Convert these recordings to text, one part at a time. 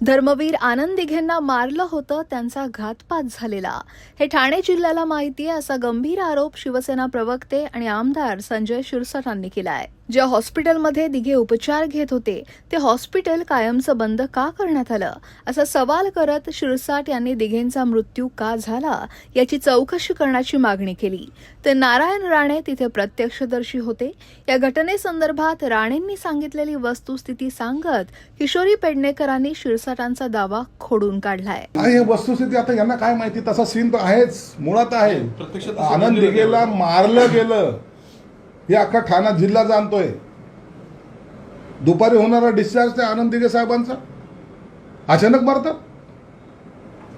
धर्मवीर आनंद दिघेंना मारलं होतं त्यांचा घातपात झालेला. हे ठाणे जिल्ह्याला माहिती आहे असा गंभीर आरोप शिवसेना प्रवक्ते आणि आमदार संजय शिरसाटांनी केला आहे ज्या हॉस्पिटलमध्ये दिघे उपचार घेत होते ते हॉस्पिटल कायमचं बंद का करण्यात आलं? असा सवाल करत शिरसाट यांनी दिघेंचा मृत्यू का झाला याची चौकशी करण्याची मागणी केली. तर नारायण राणे तिथे प्रत्यक्षदर्शी होते. या घटनेसंदर्भात राणेंनी सांगितलेली वस्तुस्थिती सांगत किशोरी पेडणेकरांनी शिरसाटांचा दावा खोडून काढलाय. हे वस्तुस्थिती आता यांना काय माहिती? तसा सीन तर आहेच मुळात आहे. आनंद दिघेला. मारलं गेलं. हे अख्खा ठाणा जिल्हा जाणतोय. दुपारी होणारा डिस्चार्ज त्या आनंद दिघे साहेबांचा. अचानक मारतात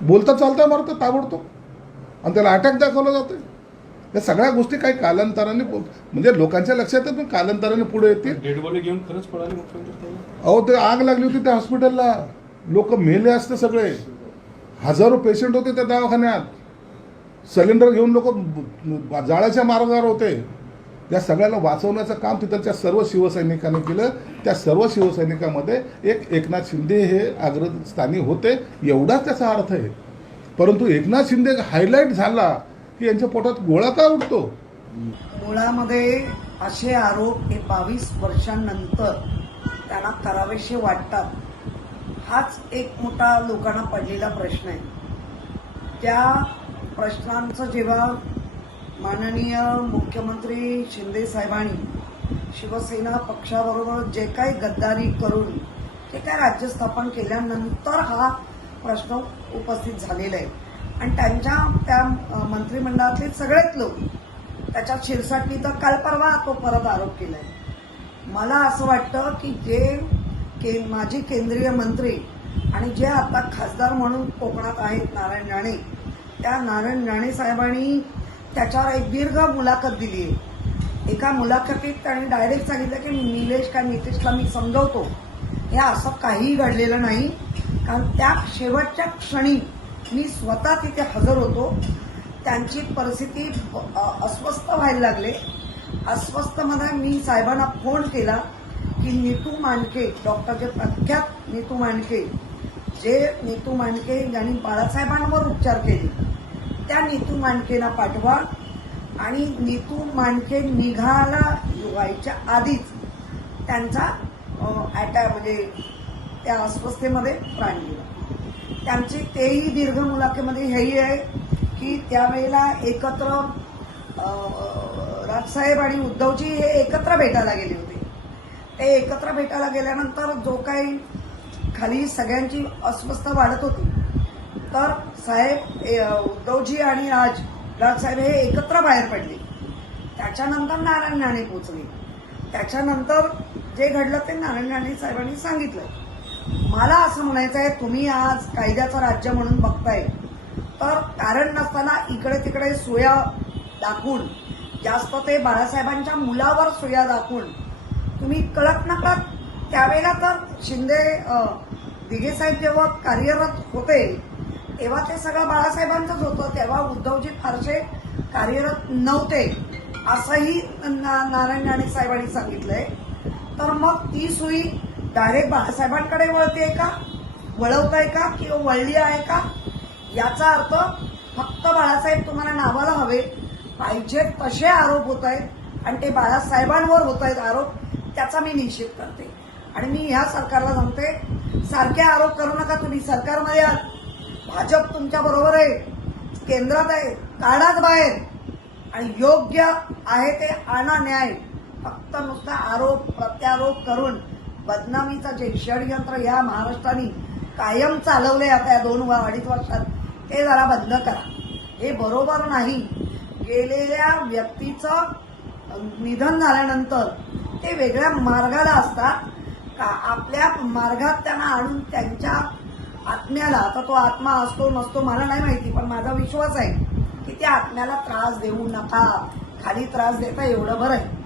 बोलता चालता मारतात ताबडतोब. आणि त्याला अटॅक दाखवला जातोय. या सगळ्या गोष्टी काही कालांतराने म्हणजे लोकांच्या लक्षात पण कालांतराने पुढे येतील. डेड बॉडी घेऊन खरंच पळाले मुख्यमंत्री साहेब? अहो ते आग लागली होती त्या हॉस्पिटलला लोक मेले असते सगळे. हजारो पेशंट होते त्या दवाखान्यात. सिलेंडर घेऊन लोक जाळ्याच्या मार्गावर होते. या सगळ्याला वाचवण्याचं काम तिथलच्या सर्व शिवसैनिकांनी केलं. त्या सर्व शिवसैनिकामध्ये एक एकनाथ शिंदे हे अग्रस्थानी होते. एवढाच त्याचा अर्थ आहे. परंतु एकनाथ शिंदे हायलाईट झाला की यांच्या पोटात गोळा का उठतो? मुळामध्ये असे आरोप हे बावीस वर्षांनंतर त्यांना करावेसे वाटतात. हाच एक मोठा लोकांना पडलेला प्रश्न आहे. त्या प्रश्नांचं जेव्हा माननीय मुख्यमंत्री शिंदे साहेबांनी शिवसेना पक्षाबरोबर जे काही गद्दारी करून जे काय राज्य स्थापन केल्यानंतर हा प्रश्न उपस्थित झालेला आहे. आणि त्यांच्या त्या मंत्रिमंडळातले सगळेच लोक त्याच्यात शिरसाटनी तर काल परवा तो परत आरोप केलाय. मला असं वाटतं की जे के माजी केंद्रीय मंत्री आणि जे आता खासदार म्हणून कोकणात आहेत नारायण राणे त्या नारायण राणे साहेबांनी त्याच्यावर एक दीर्घ मुलाखत दिली आहे. एका मुलाखतीत त्यांनी डायरेक्ट सांगितलं की निलेश का नितेशला मी समजवतो. हे असं काहीही घडलेलं नाही. कारण त्या शेवटच्या क्षणी मी स्वतः तिथे हजर होतो. त्यांची परिस्थिती अस्वस्थ व्हायला लागले. अस्वस्थमध्ये मी साहेबांना फोन केला की नीतू मांडके डॉक्टरचे प्रख्यात नीतू मांडके जे नीतू मांडके यांनी बाळासाहेबांवर उपचार केले. त्या नीतू मांडकेला पाठवा. आणि नीतू मांडके निघाला व्हायच्या आधीच. त्यांचा अटॅक म्हणजे त्या अस्वस्थेमध्ये प्राण गेला. त्यांची तेही दीर्घ मुलाखतीमध्ये हेही आहे की त्यावेळेला एकत्र राजसाहेब आणि उद्धवजी हे एकत्र भेटायला गेले होते. ते एकत्र भेटायला गेल्यानंतर जो काही खाली सगळ्यांची अस्वस्थ वाढत होती तर साहेब उद्धवजी आणि राज राजसाहेब हे एकत्र बाहेर पडले. त्याच्यानंतर नारायण राणे पोचले त्याच्यानंतर जे घडलं ते नारायण राणे साहेबांनी सांगितलं. मला असं म्हणायचं आहे तुम्ही आज कायद्याचं राज्य म्हणून बघताय. तर कारण नसताना इकडे तिकडे सोया दाखवून जास्त ते बाळासाहेबांच्या मुलावर सोया दाखवून तुम्ही कळत नकळत त्यावेळेला तर शिंदे दिघेसाहेब जेव्हा कार्यरत होते तेव्हा ते सगळं बाळासाहेबांचंच होतं. तेव्हा उद्धवजी फारसे कार्यरत नव्हते असंही नारायण राणे साहेबांनी सांगितलंय. तर मग ती सुई डायरेक्ट बाळासाहेबांकडे वळते का? वळवताय का? किंवा वळली आहे का? याचा अर्थ फक्त बाळासाहेब तुम्हाला नावाला हवे पाहिजे तसे आरोप होत आहेत आणि ते बाळासाहेबांवर होत आहेत आरोप त्याचा मी निषेध करते. आणि मी ह्या सरकारला सांगते सारखे आरोप करू नका तुम्ही. सरकारमध्ये आहात भाजप तुमच्या बरोबर आहे केंद्रात आहे काढाच बाहेर. आणि योग्य आहे ते आणा न्याय. फक्त नुसता आरोप प्रत्यारोप करून बदनामीचं जे षडयंत्र या महाराष्ट्राने कायम चालवले आता या दोन व अडीच वर्षात ते जरा बंद करा. हे बरोबर नाही. गेलेल्या व्यक्तीचं निधन झाल्यानंतर ते वेगळ्या मार्गाला असतात. का आपल्या मार्गात त्यांना आणून त्यांच्या आत्म्याला आता तो आत्मा असतो नसतो मला नाही माहिती पण माझा विश्वास आहे की त्या आत्म्याला त्रास देऊ नका. खाली त्रास देता एवढं बरं आहे.